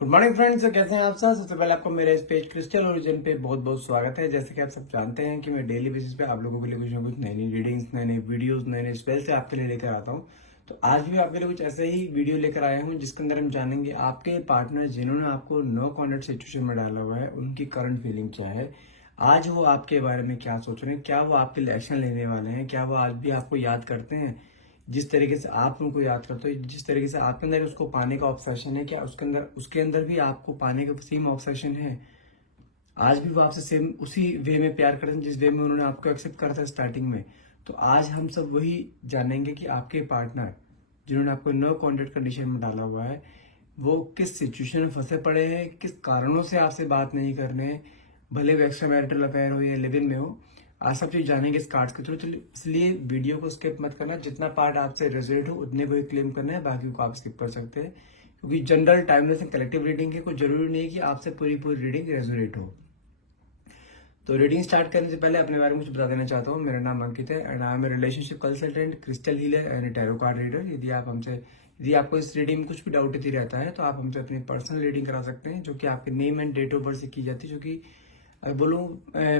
Good morning friends, कैसे हैं आप सब। सबसे पहले आपको मेरे इस पेज क्रिस्टल ओरिजिन पे बहुत बहुत स्वागत है। जैसे कि आप सब जानते हैं कि मैं डेली बेसिस पे आप लोगों के लिए कुछ ना कुछ नई नई रीडिंग्स, नए नए वीडियोस, नए नए स्पेल से आपके लिए लेकर आता हूं। तो आज भी आपके लिए कुछ ऐसे ही वीडियो लेकर आया हूं जिसके अंदर हम जानेंगे आपके पार्टनर जिन्होंने आपको नो कॉन्टेक्ट सिचुएशन में डाला हुआ है, उनकी करंट फीलिंग क्या है, आज वो आपके बारे में क्या सोच रहे हैं, क्या वो आपके लिए एक्शन लेने वाले हैं, क्या वो आज भी आपको याद करते हैं जिस तरीके से आप उनको याद करते हो, जिस तरीके से आपके अंदर उसको पाने का ऑब्सेशन है, क्या उसके अंदर भी आपको पाने का सेम ऑब्सेशन है। आज भी वो आपसे सेम उसी वे में प्यार करते हैं जिस वे में उन्होंने आपको एक्सेप्ट करा था स्टार्टिंग में। तो आज हम सब वही जानेंगे कि आपके पार्टनर जिन्होंने आपको नो कॉन्टेक्ट कंडीशन में डाला हुआ है, वो किस सिचुएशन में फंसे पड़े हैं, किस कारणों से आपसे बात नहीं कर रहे हैं, भले वो एक्स्ट्रा मैरिटल अफेयर हो या लिव इन में हो। आज सब चीज जानेंगे इस कार्ड्स के थ्रू। तो इसलिए वीडियो को स्किप मत करना, जितना पार्ट आपसे रेजोनेट हो उतने को ही क्लेम करना है, बाकी को आप स्किप कर सकते हैं क्योंकि general timeless and collective reading है, कोई जरूरी नहीं है कि आपसे पूरी पूरी रीडिंग रेजोनेट हो। तो रीडिंग स्टार्ट करने से पहले अपने बारे में कुछ बता देना चाहता हूँ। मेरा नाम अंकित है and I am a relationship consultant, crystal healer and tarot card reader. यदि आपको इस रीडिंग में कुछ भी डाउट यदि रहता है तो आप हमसे अपनी पर्सनल रीडिंग करा सकते हैं, जो कि आपके name and date of birth से की जाती है, जो कि अगर बोलूँ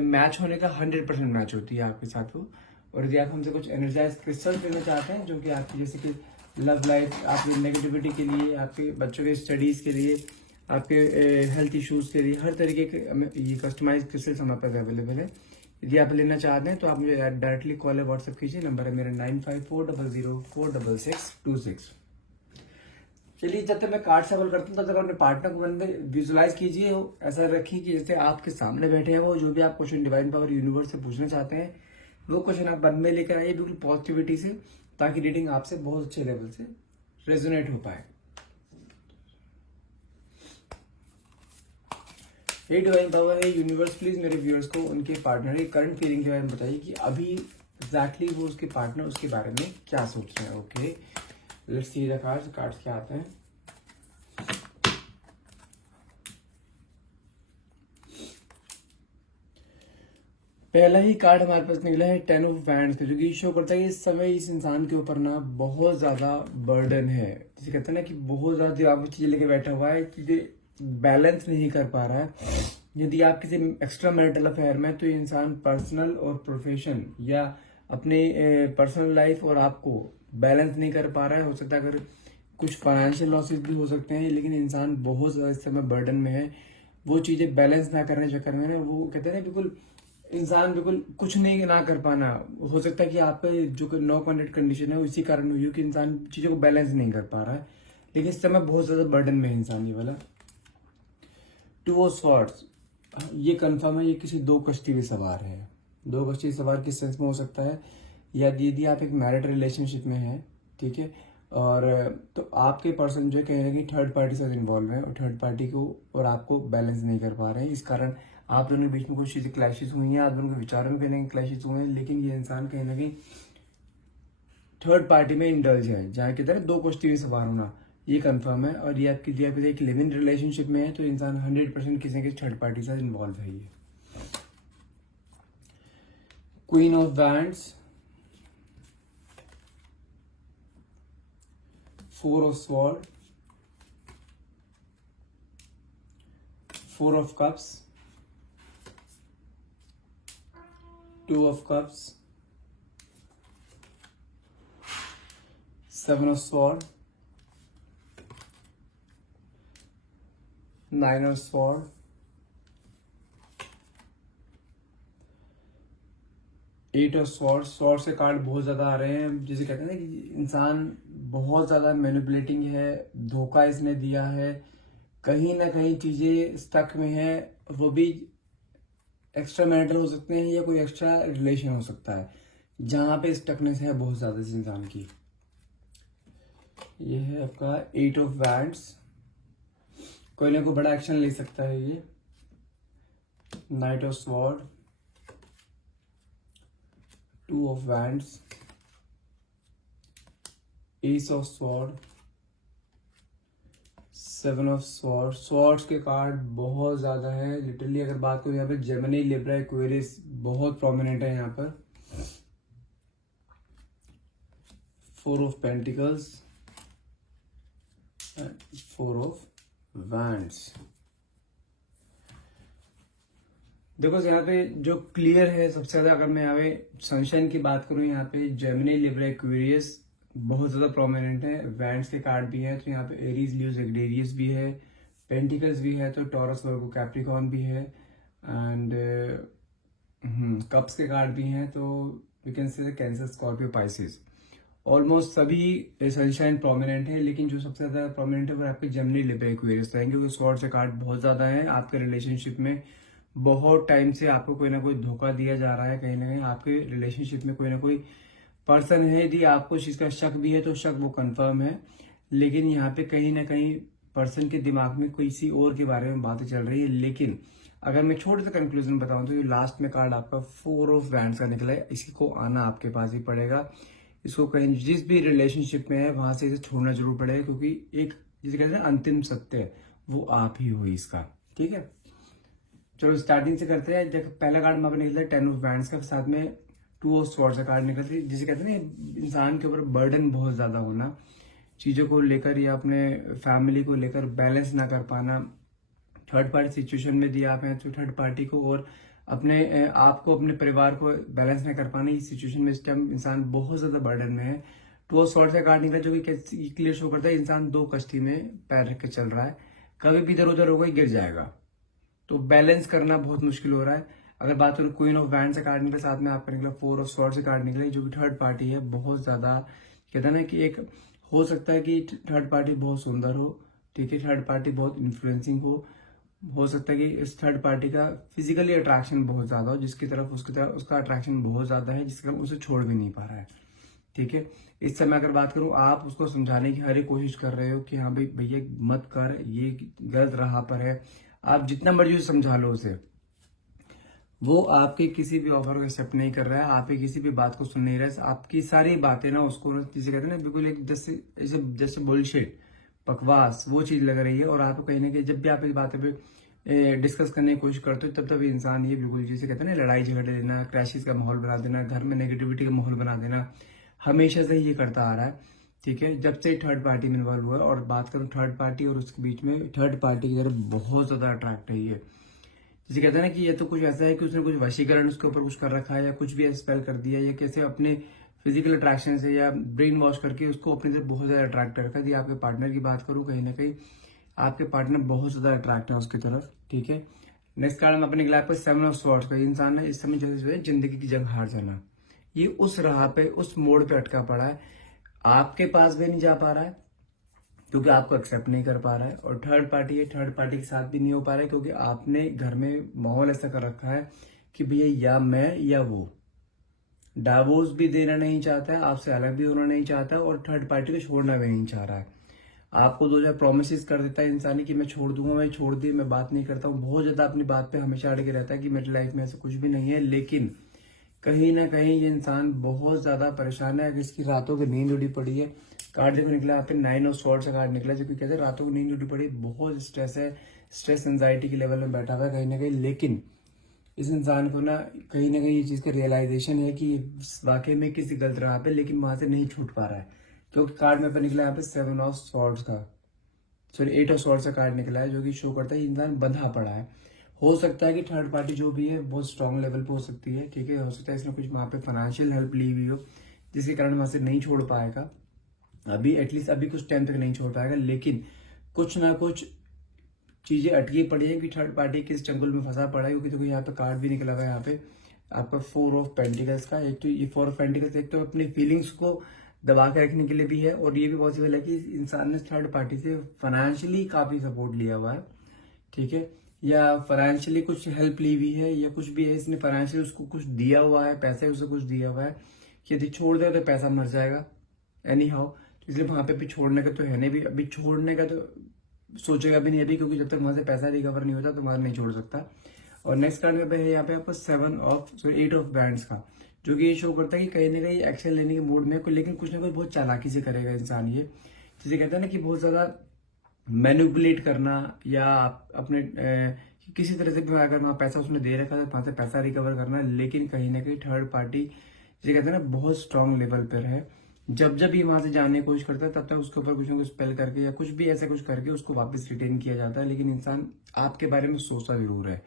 मैच होने का 100% मैच होती है आपके साथ वो। और यदि आप हमसे कुछ एनर्जाइज क्रिस्टल देना चाहते हैं, जो कि आपकी जैसे कि लव लाइफ, आपकी नेगेटिविटी के लिए, आपके बच्चों के स्टडीज के लिए, आपके हेल्थ इश्यूज के लिए, हर तरीके के ये कस्टमाइज क्रिस्टल्स हमारे पास अवेलेबल है। यदि आप लेना चाहते हैं तो आप मुझे डायरेक्टली कॉल या व्हाट्सएप कीजिए। नंबर है मेरा 9540046626। चलिए, जब तक मैं कार्ड शफल करता हूँ तब तक अपने पार्टनर को मन में विजुलाइज कीजिए, ऐसा रखिए कि जैसे आपके सामने बैठे हैं वो, जो भी आप क्वेश्चन डिवाइन पावर यूनिवर्स से पूछना चाहते हैं वो क्वेश्चन आप मन में लेकर आइए बिल्कुल पॉजिटिविटी से, ताकि रीडिंग आपसे बहुत अच्छे लेवल से रेजोनेट हो पाए। ये डिवाइन पावर है यूनिवर्स, प्लीज मेरे व्यूअर्स को उनके पार्टनर की करंट फीलिंग के बारे में बताइए कि अभी एग्जैक्टली वो उसके पार्टनर उसके बारे में क्या सोच रहे हैं। Okay, let's see the cards. Cards क्या आते हैं। पहला ही कार्ड हमारे पास निकला है 10 ऑफ वैंड्स का, जो कि शो करता है कि इस समय इस इंसान के ऊपर ना बहुत ज्यादा बर्डन है। जैसे कहते हैं ना कि बहुत ज्यादा दिमाग में चीजें लेके बैठा हुआ है, चीजें बैलेंस नहीं कर पा रहा है। यदि आप किसी एक्स्ट्रा मैरिटल अफेयर में, तो ये इंसान पर्सनल और प्रोफेशन या अपने पर्सनल लाइफ और आपको बैलेंस नहीं कर पा रहा है। हो सकता है अगर कुछ फाइनेंशियल लॉसेस भी हो सकते हैं, लेकिन इंसान बहुत ज्यादा इस समय बर्डन में है। वो चीजें बैलेंस ना करने के चक्कर में ना, वो कहते हैं ना बिल्कुल इंसान बिल्कुल कुछ नहीं ना कर पाना। हो सकता है कि आप पे जो नो कॉन्टेक्ट कंडीशन है इसी कारण हुई हो कि इंसान चीजों को बैलेंस नहीं कर पा रहा है, लेकिन इस समय बहुत ज्यादा बर्डन में है इंसान। ये वाला 2 ऑफ स्वॉर्ड्स, ये कंफर्म है ये किसी दो कश्ती में सवार है। दो कश्ती सवार किस सेंस में हो सकता है, या यदि आप एक मैरिड रिलेशनशिप में हैं, ठीक है, और तो आपके पर्सन जो है कहीं ना कहीं थर्ड पार्टी से इन्वॉल्व है और थर्ड पार्टी को और आपको बैलेंस नहीं कर पा रहे हैं। इस कारण आप दोनों के बीच में कुछ चीजें क्लैशेस हुई हैं, आप दोनों के विचारों में कहीं ना कहीं क्लैशेस हुए हैं, लेकिन ये इंसान कहीं ना कहीं थर्ड पार्टी में इंडल्ज है, जहाँ की तरह दो कश्ती में सवार होना ये कंफर्म है। और ये आपकी आप एक लिव इन रिलेशनशिप में है तो इंसान 100% किसी न किसी थर्ड पार्टी से इन्वॉल्व है। ये queen of wands, 4 of sword, 4 of cups, 2 of cups, 7 of sword, 9 of sword, 8 of sword. Sword से कार्ड बहुत ज्यादा आ रहे हैं, जिसे कहते हैं ना कि इंसान बहुत ज्यादा मैनिपुलेटिंग है, धोखा इसने दिया है, कहीं ना कहीं चीजें स्टक में है। वो भी एक्स्ट्रा मैरिटल हो सकते हैं या कोई एक्स्ट्रा रिलेशन हो सकता है, जहां पे स्टकनेस है बहुत ज्यादा इस इंसान की। ये है आपका 8 ऑफ वैंड्स, कोई ना कोई बड़ा एक्शन ले सकता है ये। 9 of sword, 2 of wands, S of sword, 7 of sword. Swords के कार्ड बहुत ज्यादा है लिटरली। अगर बात करूं यहाँ पे जेमिनी, लिब्रा, एक्वेरियस बहुत प्रोमिनेंट है यहाँ पर। 4 ऑफ पेंटिकल्स, 4 ऑफ वैंड्स। देखो यहाँ पे जो क्लियर है सबसे ज्यादा, अगर मैं यहाँ पे सनशाइन की बात करूँ, यहाँ पे जेमिनी, लिब्रा, एक्वेरियस बहुत ज्यादा प्रोमिनेंट है। वैंड्स के कार्ड भी है तो यहाँ पे एरीज, लियो, एक्वेरियस भी है, पेंटिकल्स भी है, तो टॉरस, वर्गो, कैप्रिकॉर्न भी है, एंड कप्स के कार्ड भी हैं, तो we can say Cancer, Scorpio, Pisces. Almost सभी सनशाइन प्रोमिनेंट है, लेकिन जो सबसे ज्यादा प्रोमिनेंट है वो आपके जेमिनी, लिब्रा, एक्वेरियस रहेंगे, क्योंकि स्वॉर्ड से कार्ड बहुत ज्यादा है। आपके रिलेशनशिप में बहुत टाइम से आपको कोई ना कोई धोखा दिया जा रहा है, कहीं ना कहीं आपके रिलेशनशिप में कोई ना कोई पर्सन है। यदि आपको इस चीज का शक भी है तो शक वो कंफर्म है, लेकिन यहाँ पे कहीं ना कहीं पर्सन के दिमाग में किसी और के बारे में बातें चल रही है। लेकिन अगर मैं छोटे सा कंक्लूजन बताऊं तो ये लास्ट में कार्ड आपका 4 ऑफ वैंड्स का निकला है। इसी को आना आपके पास ही पड़ेगा। इसको कहीं जिस भी रिलेशनशिप में है वहां से इसे छोड़ना जरूर पड़ेगा, क्योंकि एक जिसे कहते हैं अंतिम सत्य वो आप ही हो इसका। ठीक है, चलो स्टार्टिंग से करते हैं। देखो पहला कार्ड वहां पर निकलता है 10 ऑफ वैंड्स का, साथ में 2 ऑफ स्वॉर्ड्स का कार्ड निकलता है, जिसे कहते हैं ना इंसान के ऊपर बर्डन बहुत ज्यादा होना, चीजों को लेकर या अपने फैमिली को लेकर बैलेंस ना कर पाना, थर्ड पार्टी सिचुएशन में दिया आप हैं तो थर्ड पार्टी को और अपने आप को, अपने परिवार को बैलेंस ना कर पाना, इस सिचुएशन में इस टाइम इंसान बहुत ज्यादा बर्डन में है। 2 ऑफ स्वॉर्ड्स का कार्ड निकला जो कि क्लियर शो करता है इंसान 2 कश्ती में पैर रख के चल रहा है, कभी भी इधर उधर होगा गिर जाएगा, तो बैलेंस करना बहुत मुश्किल हो रहा है। अगर बात करूं क्वीन ऑफ वैंड्स का कार्ड निकला, साथ में आपका निकला 4 ऑफ स्वॉर्ड्स का कार्ड निकला, जो कि थर्ड पार्टी है। बहुत ज्यादा कहते हैं ना कि एक हो सकता है कि थर्ड पार्टी बहुत सुंदर हो, ठीक है, थर्ड पार्टी बहुत इन्फ्लुएंसिंग हो सकता है कि इस थर्ड पार्टी का फिजिकली अट्रैक्शन बहुत ज्यादा हो, जिसकी तरफ उसका अट्रैक्शन बहुत ज्यादा है, जिसके उसे छोड़ भी नहीं पा रहा है। ठीक है, इस समय अगर बात करूं, आप उसको समझाने की हर एक कोशिश कर रहे हो कि हाँ भाई भैया मत कर, ये गलत राह पर है, आप जितना मर्जी समझा लो उसे, वो आपके किसी भी ऑफर को एक्सेप्ट नहीं कर रहा है, आपकी किसी भी बात को सुन नहीं रहा है। आपकी सारी बातें ना उसको जिसे कहते हैं ना बिल्कुल एक जैसे बुलशिट, बकवास, वो चीज लग रही है। और आपको कहीं ना कहीं जब भी आप इस बातें पे डिस्कस करने की कोशिश करते हो तब तब इंसान ये बिल्कुल जिसे कहते हैं ना लड़ाई झगड़े देना, क्रैशेस का माहौल बना देना, घर में नेगेटिविटी का माहौल बना देना, हमेशा से ये करता आ रहा है। ठीक है, जब से थर्ड पार्टी में इन्वॉल्व हुआ है। और बात करूं थर्ड पार्टी और उसके बीच में, थर्ड पार्टी की तरफ बहुत ज्यादा अट्रैक्ट है ये, जिसे कहते हैं ना कि ये तो कुछ ऐसा है कि उसने कुछ वशीकरण उसके ऊपर कुछ कर रखा है, या कुछ भी स्पेल कर दिया, या कैसे अपने फिजिकल अट्रैक्शन से या ब्रेन वॉश करके उसको अपनी तरफ बहुत ज्यादा अट्रैक्ट कर रखा है। आपके पार्टनर की बात करूं, कहीं ना कहीं आपके पार्टनर बहुत ज्यादा अट्रैक्ट है उसकी तरफ। ठीक है, नेक्स्ट कार्ड में अपने निकला आपको 7 ऑफ स्वॉर्ड्स का। इंसान है इस समय जो है जिंदगी की जंग हार जाना, ये उस राह पे, उस मोड़ पे अटका पड़ा है, आपके पास भी नहीं जा पा रहा है क्योंकि आपको एक्सेप्ट नहीं कर पा रहा है, और थर्ड पार्टी है, थर्ड पार्टी के साथ भी नहीं हो पा रहा है क्योंकि आपने घर में माहौल ऐसा कर रखा है कि भैया या मैं या वो, डाइवोर्स भी देना नहीं चाहता है, आपसे अलग भी होना नहीं चाहता है, और थर्ड पार्टी को छोड़ना भी नहीं चाह रहा है। आपको 2 प्रोमिस कर देता है इंसान की मैं छोड़ दूंगा, मैं छोड़ दी, मैं बात नहीं करता हूँ, बहुत ज्यादा अपनी बात पे हमेशा अड़के रहता है कि मेरी लाइफ में ऐसा कुछ भी नहीं है। लेकिन कहीं ना कहीं ये इंसान बहुत ज्यादा परेशान है, इसकी रातों की नींद उड़ी पड़ी है। कार्ड देखो निकला यहाँ पे 9 ऑफ स्वॉर्ड्स का कार्ड निकला, जो कि कहते हैं रातों को नींद उड़ी पड़ी, बहुत स्ट्रेस है, स्ट्रेस एंजाइटी के लेवल में बैठा हुआ है कहीं ना कहीं। लेकिन इस इंसान को ना कहीं ये चीज का रियलाइजेशन है कि वाकई में किसी गलत राह पे, लेकिन वहां से नहीं छूट पा रहा है, क्योंकि कार्ड में निकला यहाँ पे 7 ऑफ स्वॉर्ड्स का, सॉरी 8 ऑफ स्वॉर्ड्स का कार्ड निकला है, जो कि शो करता है इंसान बंधा पड़ा है। हो सकता है कि थर्ड पार्टी जो भी है बहुत स्ट्रांग लेवल पे हो सकती है, ठीक है, हो सकता है इसने कुछ वहां पे फाइनेंशियल हेल्प ली हुई हो, जिसके कारण वहां से नहीं छोड़ पाएगा अभी, एटलीस्ट अभी कुछ टाइम तक नहीं छोड़ पाएगा। लेकिन कुछ ना कुछ चीजें अटकी पड़ी है कि थर्ड पार्टी किस चंगुल में फंसा पड़ा है, क्योंकि देखो यहाँ पे कार्ड भी निकला हुआ है यहाँ पे आपका 4 ऑफ पेंटिकल्स का। एक तो ये 4 ऑफ पेंटिकल्स एक तो अपनी फीलिंग्स को दबा के रखने के लिए भी है, और ये भी पॉसिबल है कि इंसान ने थर्ड पार्टी से फाइनेंशियली काफी सपोर्ट लिया हुआ है, ठीक है, या फाइनेंशियली कुछ हेल्प ली हुई है, या कुछ भी है, इसने फाइनेंशियली उसको कुछ दिया हुआ है, पैसे उसे कुछ दिया हुआ है कि यदि छोड़ दे तो पैसा मर जाएगा एनी हाउ, तो इसलिए वहां पे भी छोड़ने का तो है नहीं, भी अभी छोड़ने का तो सोचेगा भी नहीं अभी, क्योंकि जब तक वहां से पैसा रिकवर नहीं होता तो वहां नहीं छोड़ सकता। और नेक्स्ट कार्ड में है यहाँ पे आपको 8 ऑफ बैंड्स का, जो कि ये शो करता है कि कहीं ना कहीं एक्शन लेने के मूड में, लेकिन कुछ ना कुछ बहुत चालाकी से करेगा इंसान ये, जिसे कहते हैं ना कि बहुत ज्यादा मैनिपुलेट करना, या अपने किसी तरह से भी अगर वहां पैसा उसने दे रखा है वहां से पैसा रिकवर करना, लेकिन कहीं ना कहीं थर्ड पार्टी जिसे कहते हैं ना बहुत स्ट्रांग लेवल पर है, जब जब ये वहां से जाने की कोशिश करता है तब तक उसके ऊपर कुछ ना कुछ स्पेल करके या कुछ भी ऐसा कुछ करके उसको वापस रिटेन किया जाता है। लेकिन इंसान आपके बारे में सोचता जरूर है।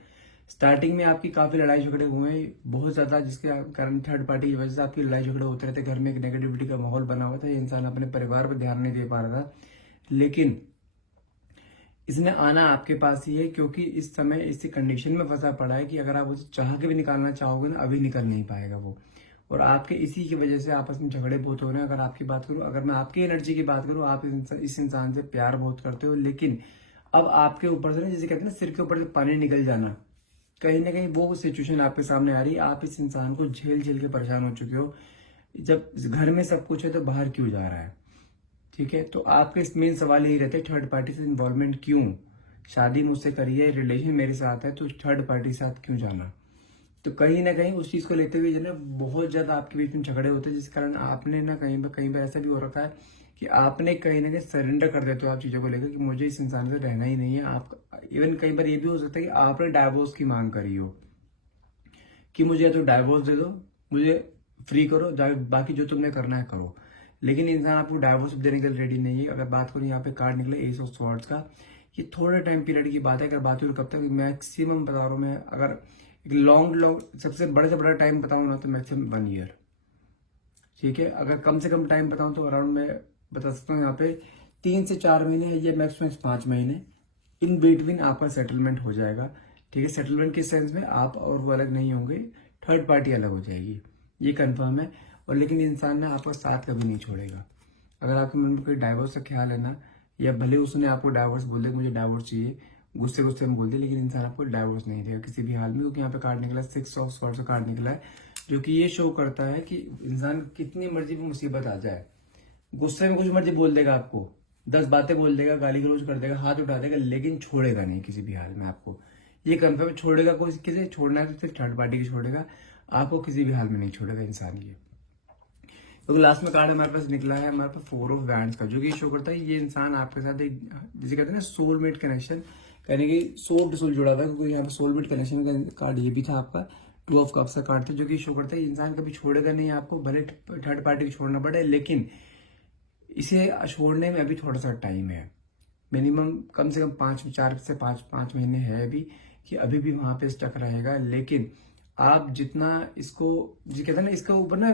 स्टार्टिंग में आपकी काफी लड़ाई झगड़े हुए हैं बहुत ज्यादा, जिसके कारण थर्ड पार्टी की वजह से आपकी लड़ाई झगड़े होते रहते, घर में एक नेगेटिविटी का माहौल बना हुआ था। ये इंसान अपने परिवार पर ध्यान नहीं दे पा रहा था, लेकिन इसने आना आपके पास ही है, क्योंकि इस समय इसी कंडीशन में फंसा पड़ा है कि अगर आप उसे चाह के भी निकालना चाहोगे ना, अभी निकल नहीं पाएगा वो। और आपके इसी की वजह से आपस में झगड़े बहुत हो रहे हैं। अगर आपकी बात करूं, अगर मैं आपकी एनर्जी की बात करूं, आप इस इंसान से प्यार बहुत करते हो, लेकिन अब आपके ऊपर से ना, जैसे कहते हैं ना, सिर के ऊपर से पानी निकल जाना, कहीं ना कहीं वो सिचुएशन आपके सामने आ रही है। आप इस इंसान को झेल झेल के परेशान हो चुके हो। जब घर में सब कुछ है तो बाहर क्यों जा रहा है? ठीक है, तो आपके इस मेन सवाल यही रहते हैं, थर्ड पार्टी से इन्वॉल्वमेंट क्यों? शादी मुझसे करी है, रिलेशन मेरे साथ है, तो थर्ड पार्टी के साथ क्यों जाना? तो कहीं ना कहीं उस चीज को लेते हुए जो है ना, बहुत ज्यादा आपके बीच में झगड़े होते हैं, जिस कारण आपने ना कहीं पर ऐसा भी हो रखा है कि आपने कहीं ना कहीं सरेंडर कर देते हो आप चीजों को लेकर कि मुझे इस इंसान से रहना ही नहीं है। आप इवन कई बार ये भी हो सकता है कि आपने डाइवोर्स की मांग करी हो कि मुझे या तो डाइवोर्स दे दो, मुझे फ्री करो, बाकी जो तुमने करना है करो। लेकिन इंसान आपको डाइवोर्स देने के लिए रेडी नहीं है। अगर बात करूं, यहाँ पे कार्ड निकला एस ऑफ स्वॉर्ड्स का, ये थोड़े टाइम पीरियड की बात है। अगर बात करूं कब तक, मैक्सिमम बता रहा हूं मैं, अगर एक लॉन्ग सबसे बड़े से बड़ा टाइम बताऊं ना, तो मैक्सिमम 1 ईयर। ठीक है, अगर कम से कम टाइम बताऊं तो अराउंड मैं बता सकता हूँ यहाँ पे 3 से 4 महीने या मैक्सिमम 5 महीने, इन बिटवीन आपका सेटलमेंट हो जाएगा। ठीक है, सेटलमेंट के सेंस में आप और वो अलग नहीं होंगे, थर्ड पार्टी अलग हो जाएगी, ये कंफर्म है। और लेकिन इंसान ना आपका साथ कभी नहीं छोड़ेगा। अगर आपके मन में कोई डाइवोर्स का ख्याल है ना, या भले उसने आपको डाइवोर्स बोल दिया, मुझे डाइवोर्स चाहिए, गुस्से गुस्से में बोल दिया, लेकिन इंसान आपको डाइवोर्स नहीं देगा किसी भी हाल में। क्योंकि यहाँ पे कार्ड निकला 6 ऑफ स्वॉर्ड्स का कार्ड निकला है, जो कि ये शो करता है कि इंसान कितनी मर्जी भी मुसीबत आ जाए, गुस्से में कुछ मर्जी बोल देगा, आपको 10 बातें बोल देगा, गाली गलौज कर देगा, हाथ उठा देगा, लेकिन छोड़ेगा नहीं किसी भी हाल में आपको। ये कंफर्म छोड़ेगा। कोई किसी छोड़ना है तो सिर्फ थर्ड पार्टी की छोड़ेगा, आपको किसी भी हाल में नहीं छोड़ेगा इंसान ये। तो लास्ट में कार्ड हमारे पास निकला है, हमारे पास 4 ऑफ वैंड्स का, जो कि शो करता है ये इंसान आपके साथ एक, जिसे कहते हैं ना, सोलमेट कनेक्शन, यानी कि सोल टू सोल जुड़ा हुआ है। क्योंकि यहाँ पे सोलमेट कनेक्शन का कार्ड ये भी था आपका, 2 ऑफ कप्स का कार्ड था, जो कि शो करता है इंसान कभी छोड़ेगा नहीं आपको, भले थर्ड पार्टी को छोड़ना पड़े, लेकिन इसे छोड़ने में अभी थोड़ा सा टाइम है। मिनिमम कम से कम 4 से 5 महीने है अभी, कि अभी भी वहां पे स्टक रहेगा। लेकिन आप जितना इसको, जी कहते हैं ना, इसके ऊपर ना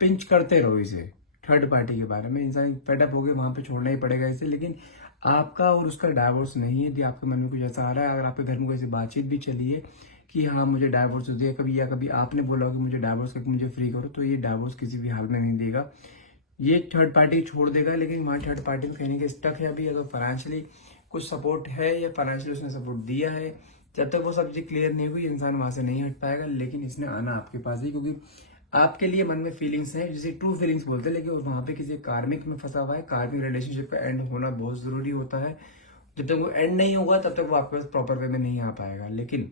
पिंच करते रहो इसे, थर्ड पार्टी के बारे में, इंसान फेडअप हो गए, वहां पे छोड़ना ही पड़ेगा इसे। लेकिन आपका और उसका डाइवोर्स नहीं है। यदि आपके मन में कुछ ऐसा आ रहा है, अगर आपके घर में कोई ऐसी बातचीत भी चली है कि हाँ मुझे डाइवोर्स दिया कभी, या कभी आपने बोला कि मुझे डाइवोर्स करके मुझे फ्री करो, तो ये डाइवोर्स किसी भी हाल में नहीं देगा। ये थर्ड पार्टी छोड़ देगा, लेकिन वहां थर्ड पार्टी में कहीं ना कहीं स्टक है अभी। अगर फाइनेंशियली कुछ सपोर्ट है या फाइनेंशियली उसने सपोर्ट दिया है, जब तक वो सब चीज क्लियर नहीं हुई, इंसान वहां से नहीं हट पाएगा। लेकिन इसने आना आपके पास ही, क्योंकि आपके लिए मन में फीलिंग्स हैं, जिसे ट्रू फीलिंग्स बोलते हैं, लेकिन वहां पे किसी कार्मिक में फंसा हुआ है। कार्मिक रिलेशनशिप का एंड होना बहुत जरूरी होता है। जब तक वो एंड नहीं होगा तब तक वो आपके पास प्रॉपर वे में नहीं आ पाएगा। लेकिन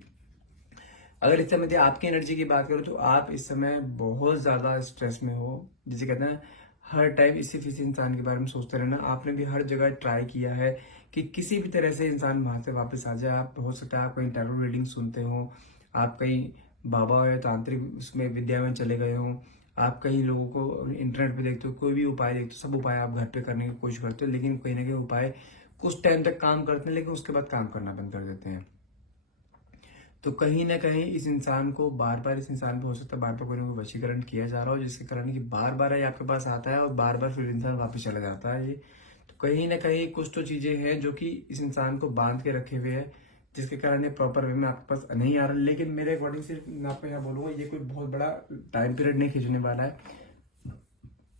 अगर इस समय आपकी एनर्जी की बात करूं, तो आप इस समय बहुत ज्यादा स्ट्रेस में हो, जिसे कहते हैं हर टाइम इसी किसी इंसान के बारे में सोचते रहना। आपने भी हर जगह ट्राई किया है कि किसी भी तरह से इंसान वहां से वापस आ जाए। आप हो सकता है आप कहीं टैरो रीडिंग सुनते हो, आप कहीं बाबा या तांत्रिक उसमें विद्या में चले गए हो, आप कई लोगों को इंटरनेट पे देखते हो, कोई भी उपाय देखते हो, सब उपाय आप घर पे करने की कोशिश करते हो, लेकिन कहीं ना कहीं उपाय कुछ टाइम तक काम करते हैं, लेकिन उसके बाद काम करना बंद कर देते हैं। तो कहीं ना कहीं इस इंसान को बार बार, इस इंसान पे हो सकता है बार बार कोई ना कोई वशीकरण किया जा रहा हो, जिसके कारण कि बार बार ये आपके पास आता है और बार बार फिर इंसान वापस चला जाता है। ये तो कहीं ना कहीं कुछ तो चीजें हैं जो कि इस इंसान को बांध के रखे हुए हैं, जिसके कारण ये प्रॉपर वे में आपके पास नहीं आ रहा। लेकिन मेरे अकॉर्डिंग सिर्फ मैं आपको यहाँ बोलूंगा, ये कोई बहुत बड़ा टाइम पीरियड नहीं खींचने वाला है।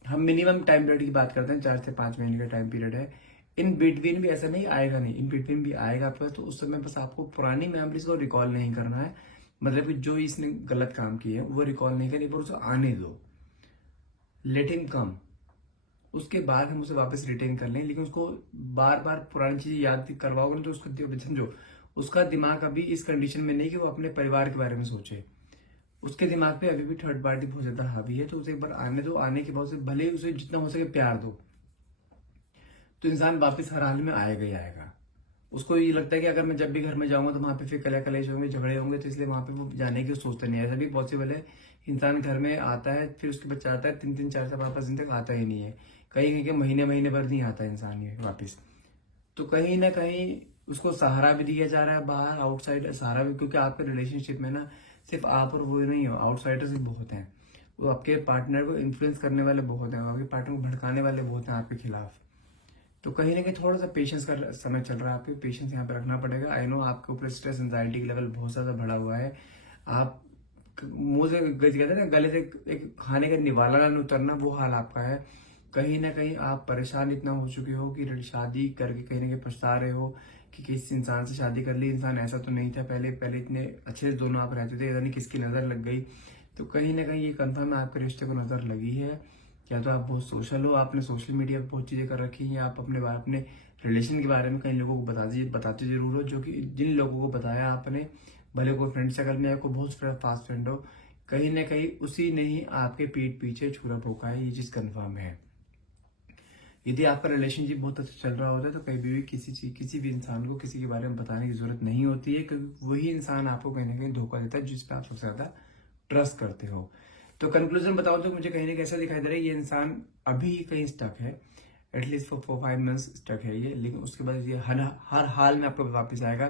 हम मिनिमम टाइम पीरियड की बात करते हैं, 4 से 5 महीने का टाइम पीरियड है। इन बिटवीन भी ऐसा नहीं आएगा, नहीं, इन बिटवीन भी आएगा आपके पास। तो उस समय बस आपको पुरानी मेमोरीज को रिकॉल नहीं करना है, मतलब कि जो इसने गलत काम किए हैं वो रिकॉल नहीं करनी, पर उसे आने दो, लेट हिम कम। उसके बाद हम उसे वापस रिटेन कर लें, लेकिन उसको बार बार पुरानी चीजें याद करवाओगे ना, तो उसको समझो, उसका दिमाग अभी इस कंडीशन में नहीं कि वो अपने परिवार के बारे में सोचे। उसके दिमाग पे अभी भी थर्ड पार्टी बहुत ज्यादा हावी है। तो उसे एक बार आने दो, आने के बाद से भले ही उसे जितना हो सके प्यार दो, तो इंसान वापस हर हाल में आएगा ही आएगा। उसको ये लगता है कि अगर मैं जब भी घर में जाऊंगा तो वहां पे फिर कलेश होंगे, झगड़े होंगे, तो इसलिए वहां पे वो जाने की सोचता नहीं है। ऐसा भी पॉसिबल है, इंसान घर में आता है फिर उसके बाद चाहता है 3-3 4-4 5-5 दिन तक आता ही नहीं है, कहीं कहीं के महीने महीने भर नहीं आता इंसान ये वापस। तो कहीं ना कहीं उसको सहारा भी दिया जा रहा है बाहर, आउटसाइड सहारा भी, क्योंकि आपके रिलेशनशिप में ना सिर्फ आप और वो नहीं हो, आउटसाइडर्स भी बहुत हैं। वो आपके पार्टनर को इन्फ्लुएंस करने वाले बहुत हैं, आपके पार्टनर को भड़काने वाले बहुत हैं आपके खिलाफ। तो कहीं ना कहीं थोड़ा सा पेशेंस का समय चल रहा है, आपको पेशेंस यहाँ पे रखना पड़ेगा। आई नो आपके ऊपर स्ट्रेस एंजाइटी का लेवल बहुत ज्यादा बढ़ा हुआ है। आप मुंह से कहते हैं ना, गले से एक खाने का निवाला न उतरना, वो हाल आपका है। कहीं ना कहीं आप परेशान इतना हो चुके हो कि शादी करके कहीं ना कहीं पछता रहे हो कि किस इंसान से शादी कर ली। इंसान ऐसा तो नहीं था पहले, पहले इतने अच्छे से दोनों आप रहते थे, यानी किसकी नजर लग गई। तो कहीं ना कहीं ये कंफर्म है आपके रिश्ते को नजर लगी है। या तो आप बहुत सोशल हो, आपने सोशल मीडिया पर बहुत चीजें कर रखी हैं, आप अपने रिलेशन के बारे में कई लोगों को बताते जरूर हो, जो कि जिन लोगों को बताया आपने, भले कोई फ्रेंड सर्कल में या कोई बहुत फास्ट फ्रेंड हो, कहीं ना कहीं उसी ने ही आपके पीठ पीछे छुरा भोंका है, ये चीज कंफर्म है। यदि आपका रिलेशनशिप बहुत अच्छा चल रहा होता है तो कभी भी किसी भी इंसान को किसी के बारे में बताने की जरूरत नहीं होती है, क्योंकि वही इंसान आपको कहीं ना कहीं धोखा देता है जिस पे आप सबसे ज्यादा ट्रस्ट करते हो। तो कंक्लूजन बताओ तो मुझे कहीं ना कैसा दिखाई दे रहा है, ये इंसान अभी कहीं स्टक है, एटलीस्ट फॉर 4-5 मंथ्स स्टक है ये, लेकिन उसके बाद ये हर हाल में आपको वापस आएगा।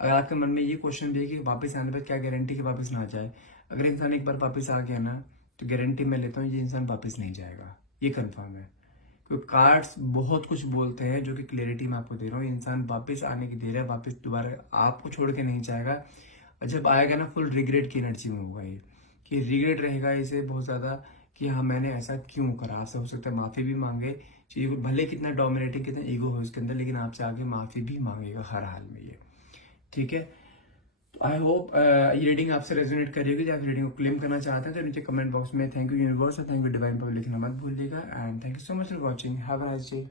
अगर आपके मन में ये क्वेश्चन भी है कि वापस आने पर क्या गारंटी कि वापस ना जाए, अगर इंसान एक बार वापस आ गया ना तो गारंटी मैं लेता हूँ ये इंसान वापस नहीं जाएगा, ये कंफर्म है। क्योंकि कार्ड्स बहुत कुछ बोलते हैं, जो कि क्लियरिटी मैं आपको दे रहा हूँ, इंसान वापस आने की देर है, वापस दोबारा आपको छोड़ के नहीं जाएगा। और जब आएगा ना फुल रिग्रेट की एनर्जी में होगा ये, कि रिग्रेट रहेगा इसे बहुत ज्यादा कि हाँ मैंने ऐसा क्यों करा। आपसे हो सकता है माफी भी मांगे, चीजों को भले कितना डोमिनेटिंग कितना ईगो हो इसके अंदर, लेकिन आपसे आगे माफी भी मांगेगा हर हाल में ये, ठीक है। तो आई होप ये रीडिंग आपसे रेजोनेट करेगी। जब आप रीडिंग को क्लेम करना चाहते हैं तो नीचे कमेंट बॉक्स में थैंक यू यूनिवर्स और थैंक यू डिवाइन पर लिखना मत भूलिएगा। And thank you so much for watching, have a nice day.